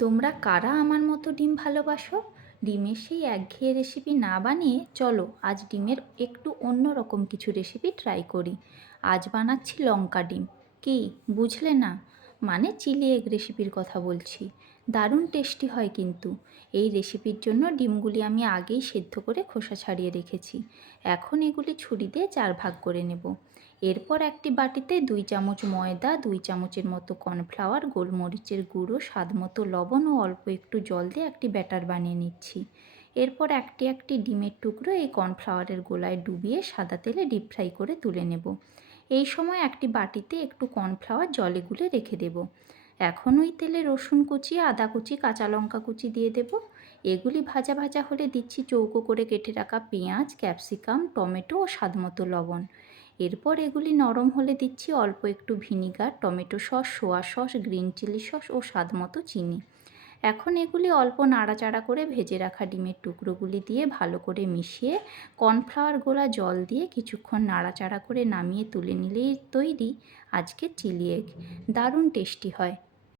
তোমরা কারা আমার মতো ডিম ভালোবাসো? ডিমের সেই একঘেয়ে রেসিপি না বানিয়ে চলো আজ ডিমের একটু অন্য রকম কিছু রেসিপি ট্রাই করি। আজ বানাচ্ছি লঙ্কা ডিম। কি বুঝলে না? মানে চিলি এগ রেসিপির কথা বলছি। দারুণ টেস্টি হয় কিন্তু। এই রেসিপির জন্য ডিমগুলি আমি আগেই সেদ্ধ করে খোসা ছাড়িয়ে রেখেছি। এখন এগুলি ছুরি দিয়ে 4 ভাগ করে নেব। এরপর একটি বাটিতে 2 চামচ ময়দা, 2 চামচের মতো কর্নফ্লাওয়ার, গোলমরিচের গুঁড়ো, স্বাদ মতো লবণ ও অল্প একটু জল দিয়ে একটি ব্যাটার বানিয়ে নিচ্ছি। এরপর একটি একটি ডিমের টুকরো এই কর্নফ্লাওয়ারের গোলায় ডুবিয়ে সাদা তেলে ডিপ ফ্রাই করে তুলে নেব। এই সময় একটি বাটিতে একটু কর্নফ্লাওয়ার জলে গুলে রেখে দেব। এখন ওই তেলে রসুন কুচি, আদা কুচি, কাঁচা লঙ্কা কুচি দিয়ে দেব। এগুলি ভাজা ভাজা হলে দিচ্ছি চৌকো করে কেটে রাখা পেঁয়াজ, ক্যাপসিকাম, টমেটো ও স্বাদমতো লবণ। এরপর এগুলি নরম হলে দিচ্ছি অল্প একটু vinegar, tomato sauce, soya sauce, green chilli sauce ও স্বাদমতো চিনি। এখন এগুলি অল্প নাড়াচাড়া করে ভেজে রাখা ডিমের টুকরোগুলি দিয়ে ভালো করে মিশিয়ে কর্নফ্লাওয়ার গোলা জল দিয়ে কিছুক্ষণ নাড়াচাড়া করে নামিয়ে তুলে নিলেই তৈরি আজকের চিলি এগ। দারুণ টেস্টি হয়।